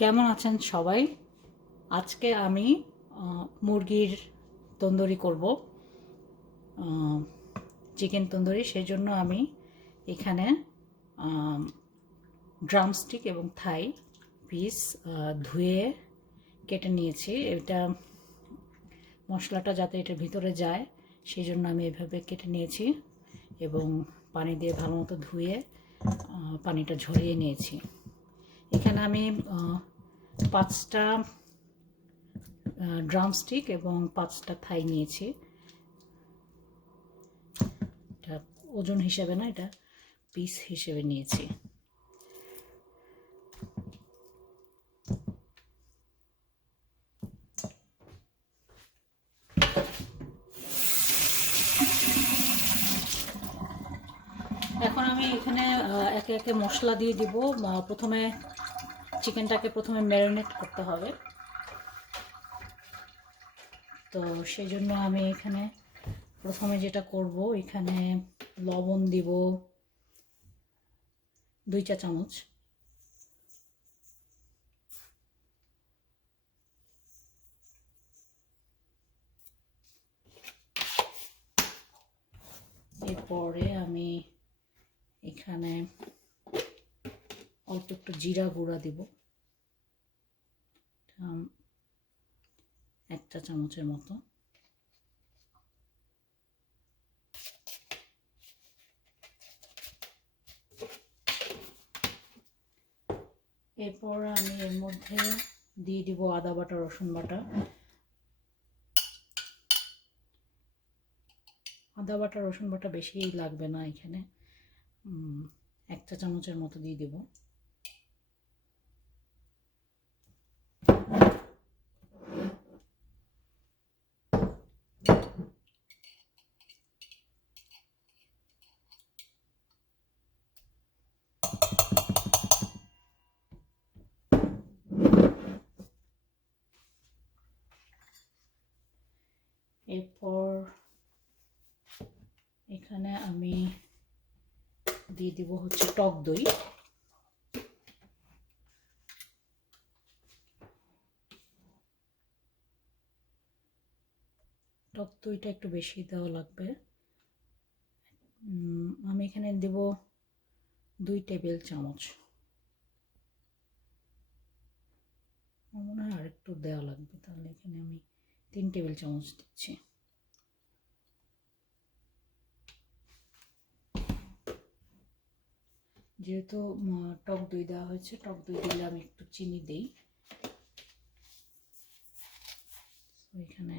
কেমন আছেন সবাই? আজকে আমি মুরগির তন্দুরি করব, চিকেন তন্দুরি। সেজন্য আমি এখানে ড্রামস্টিক এবং থাই পিস ধুয়ে কেটে নিয়েছি। এটা মশলাটা যাতে এটার ভিতরে যায় সেই জন্য আমি এভাবে কেটে নিয়েছি এবং পানি দিয়ে ভালো মতো ধুয়ে পানিটা ঝরিয়ে নিয়েছি। এখানে আমি 5টা ড্রামস্টিক এবং 5টা থাই নিয়েছি। এটা ওজন হিসেবে না, এটা পিস হিসেবে নিয়েছি। এখন আমি এখানে একে একে মশলা দিয়ে দিব। প্রথমে চিকেনটাকে ম্যারিনেট করতে হবে, তো সেই জন্য আমি এখানে প্রথমে যেটা করব, এখানে লবণ দিব 2 চা চামচ, এরপরে আমি এখানে অল্প একটু জিরা গুঁড়া দিব 1 চা চামচের মতো। এরপর আমি এর মধ্যে দিয়ে দিব আদা বাটা, রসুন বাটা। আদা বাটা রসুন বাটা বেশি লাগবে না, এখানে 1 চা চামচের মতো দিয়ে দিব। এরপর এখানে আমি দিয়ে দিব হচ্ছে টক দই। টক দইটা একটু বেশি দেওয়া লাগবে। আমি এখানে দেব 2 টেবিল চামচ। আমার মনে হয় আর একটু দেওয়া লাগবে, তাহলে এখানে আমি 3 টেবিল চামচ দিচ্ছি। যেহেতু টক দই দেওয়া হয়েছে, টক দই দিলে আমি একটু চিনি দিই। এখানে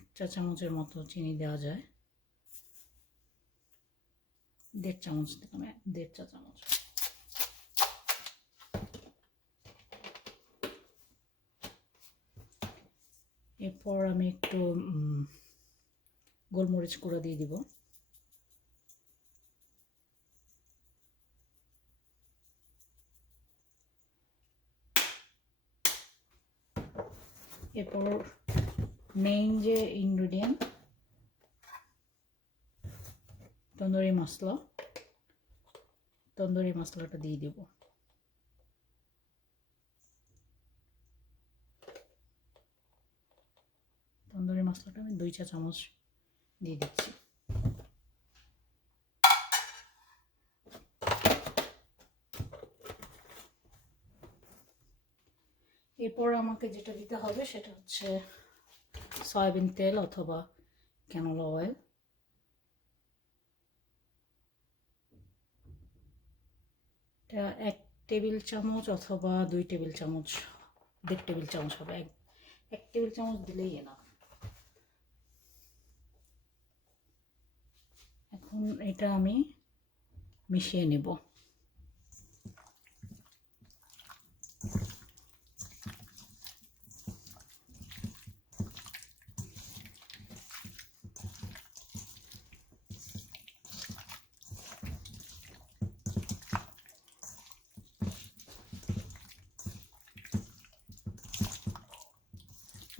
1 চা চামচের মতো চিনি দেওয়া যায়। 1.5 চামচ দিলাম, 1.5 চা চামচ। এরপর আমি একটু গোলমরিচ গুঁড়া দিয়ে দিব। এরপর মেইন যে ইনগ্রেডিয়েন্ট, তন্দুরি মশলাটা দিয়ে দিব। তন্দুরি মশলাটা আমি 2 চা চামচ দিয়ে দিচ্ছি। এরপর আমাকে যেটা দিতে হবে সেটা হচ্ছে সয়াবিন তেল অথবা ক্যানোলা অয়েল। এটা 1 টেবিল চামচ অথবা 2 টেবিল চামচ, 1.5 টেবিল চামচ হবে। 1 টেবিল চামচ দিলেই না। এখন এটা আমি মিশিয়ে নেব।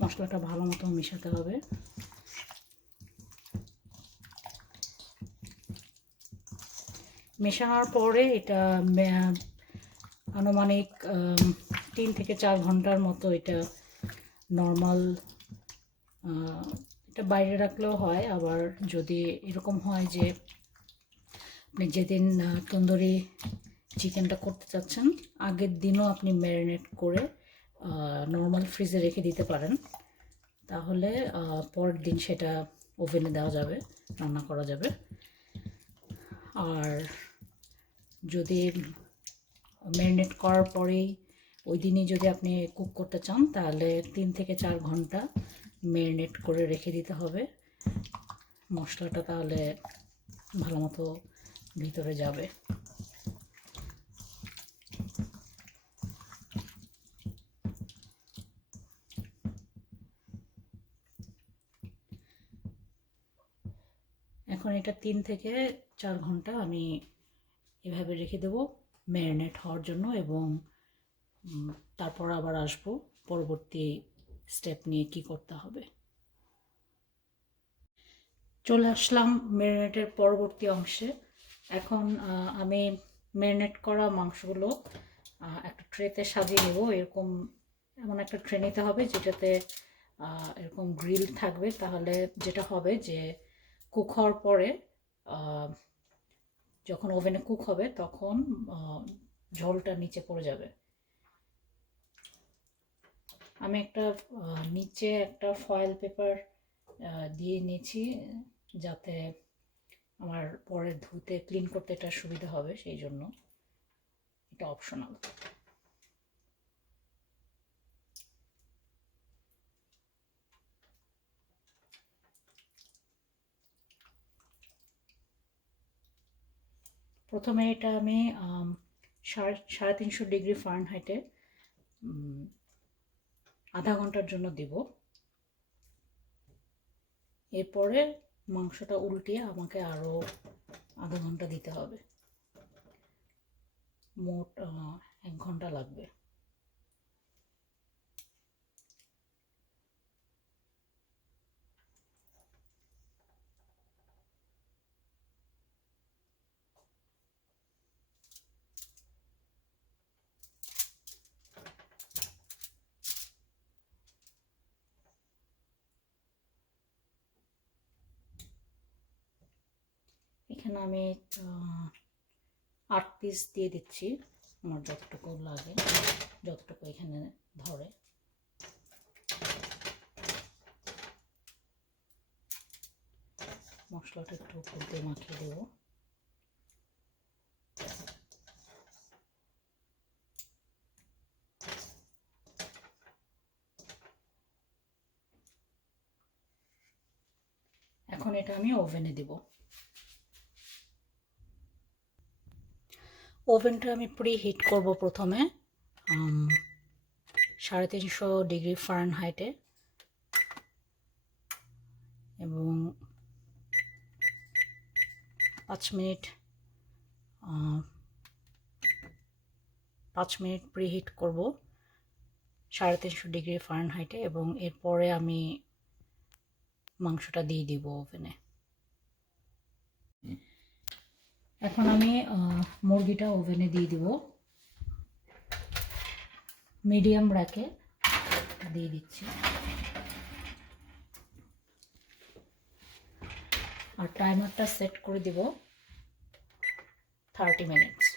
মশলাটা ভালো মতো মেশাতে হবে। মেশানোর পরে এটা আনুমানিক 3 থেকে 4 ঘন্টার মতো এটা নর্মাল, এটা বাইরে রাখলেও হয়। আবার যদি এরকম হয় যে আপনি যেদিন তন্দুরি চিকেনটা করতে চাচ্ছেন আগের দিনও আপনি ম্যারিনেট করে নর্মাল ফ্রিজে রেখে দিতে পারেন, তাহলে পরের দিন সেটা ওভেনে দেওয়া যাবে, রান্না করা যাবে। আর যদি ম্যারিনেট করার পরেই ওই দিনই যদি আপনি কুক করতে চান তাহলে 3 থেকে 4 ঘন্টা ম্যারিনেট করে রেখে দিতে হবে মশলাটা, তাহলে ভালো মতো ভিতরে যাবে। এখন এটা 3 থেকে 4 ঘন্টা আমি এভাবে রেখে দেবো ম্যারিনেট হওয়ার জন্য, এবং তারপর আবার আসবো পরবর্তী স্টেপ নিয়ে কি করতে হবে। চলে আসলাম ম্যারিনেটের পরবর্তী অংশে। এখন আমি ম্যারিনেট করা মাংসগুলো একটা ট্রেতে সাজিয়ে নেব। এমন একটা ট্রে নিতে হবে যেটাতে এরকম গ্রিল থাকবে, তাহলে যেটা হবে যে কুক হওয়ার পরে যখন ওভেনে কুক হবে তখন ঝোলটা নিচে পড়ে যাবে। আমি নিচে একটা ফয়েল পেপার দিয়ে নিয়েছি যাতে আমার পরে ধুতে ক্লিন করতে এটা সুবিধা হবে, সেই জন্য এটা অপশনাল। প্রথমে এটা আমি 350 ডিগ্রি ফারেনহাইটে আধা ঘন্টার জন্য দিব। এরপরে মাংসটা উল্টিয়ে আমাকে আরও আধা ঘন্টা দিতে হবে, মোট 1 ঘন্টা লাগবে। এখানে আমি 8 পিস দিয়ে দিচ্ছি, আমার যতটুকু লাগে, যতটুকু এখানে ধরে। মশলাটা একটু উপর দিয়ে মাখিয়ে দেবো। এখন এটা আমি ওভেনে দিব। ওভেনটা আমি প্রি হিট করব প্রথমে 350 ডিগ্রি ফারেনহাইটে, এবং 5 মিনিট প্রি হিট করব 350 ডিগ্রি ফারেনহাইটে, এবং এরপরে আমি মাংসটা দিয়ে দিব ওভেনে। এখন আমি মুরগিটা ওভেনে দিয়ে দিব, মিডিয়াম র্যাকে দিয়ে দিচ্ছি। আর টাইমারটা সেট করে দিব 30 মিনিটস।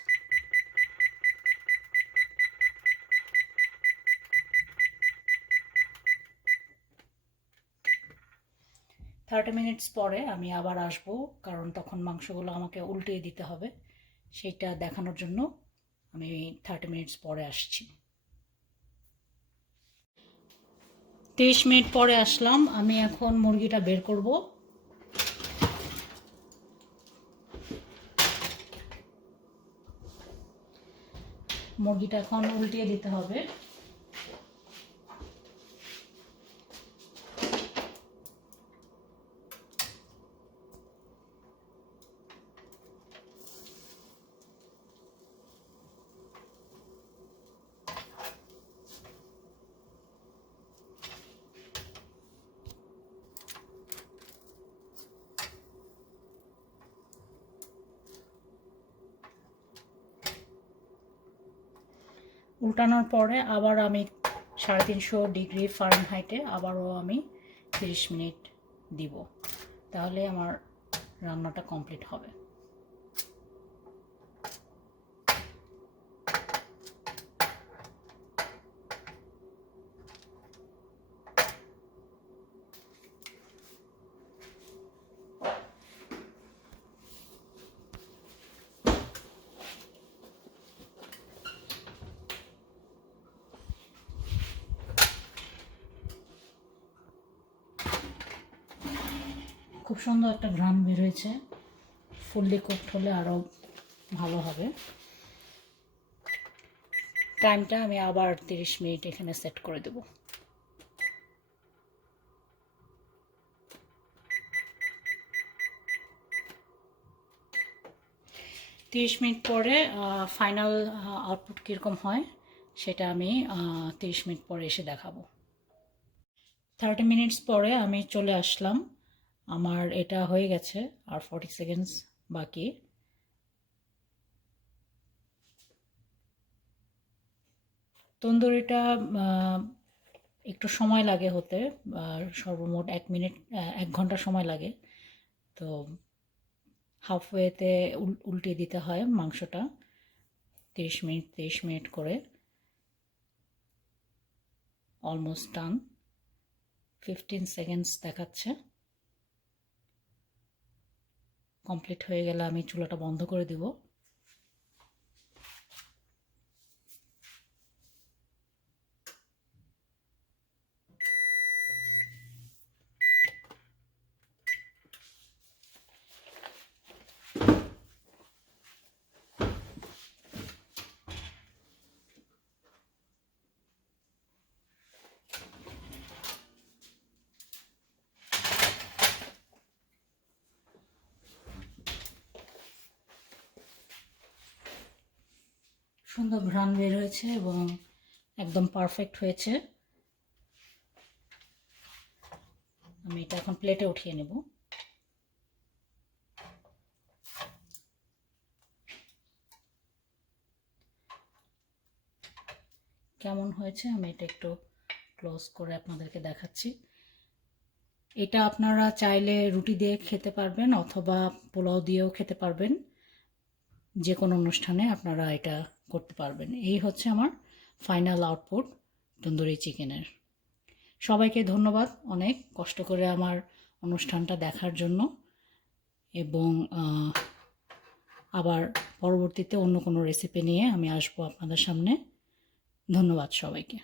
পরে আমি আবার আসবো, কারণ তখন মাংসগুলো আমাকে উল্টিয়ে দিতে হবে, সেটা দেখানোর জন্য আমি 30 মিনিটস পরে আসছি। 30 মিনিট পরে আসলাম। আমি এখন মুরগিটা বের করব। মুরগিটা এখন উল্টিয়ে দিতে হবে। উল্টানোর পরে আবার আমি 350 ডিগ্রি ফারেনহাইটে আবারও আমি 30 মিনিট দিব, তাহলে আমার রান্নাটা কমপ্লিট হবে। খুব সুন্দর একটা ঘ্রাণ বের হয়েছে, ফুললি কুকড হলে আরও ভালো হবে। টাইমটা আমি আবার 30 মিনিট এখানে সেট করে দেব। তিরিশ মিনিট পরে ফাইনাল আউটপুট কীরকম হয় সেটা আমি 30 মিনিট পরে এসে দেখাবো। 30 মিনিটস পরে আমি চলে আসলাম, আমার এটা হয়ে গেছে, আর 40 সেকেন্ডস বাকি। তন্দুরিটা একটু সময় লাগে হতে, সর্বমোট 1 ঘন্টা সময় লাগে। তো হাফওয়েতে উল্টে দিতে হয় মাংসটা 30 মিনিট করে। অলমোস্ট ডান, 15 সেকেন্ডস দেখাচ্ছে। কমপ্লিট হয়ে গেলে আমি চুলাটা বন্ধ করে দেব। সুন্দর ঘ্রাণ বের হয়েছে এবং একদম পারফেক্ট হয়েছে। আমি এটা এখন প্লেটে উঠিয়ে নেব। কেমন হয়েছে আমি এটা একটু ক্লোজ করে আপনাদেরকে দেখাচ্ছি। এটা আপনারা চাইলে রুটি দিয়ে খেতে পারবেন অথবা পোলাও দিয়েও খেতে পারবেন, যে কোনো অনুষ্ঠানে আপনারা এটা করতে পারবেন। এই হচ্ছে আমার ফাইনাল আউটপুট তন্দুরি চিকেনের। সবাইকে ধন্যবাদ অনেক কষ্ট করে আমার অনুষ্ঠানটা দেখার জন্য, এবং আবার পরবর্তীতে অন্য কোনো রেসিপি নিয়ে আমি আসবো আপনাদের সামনে। ধন্যবাদ সবাইকে।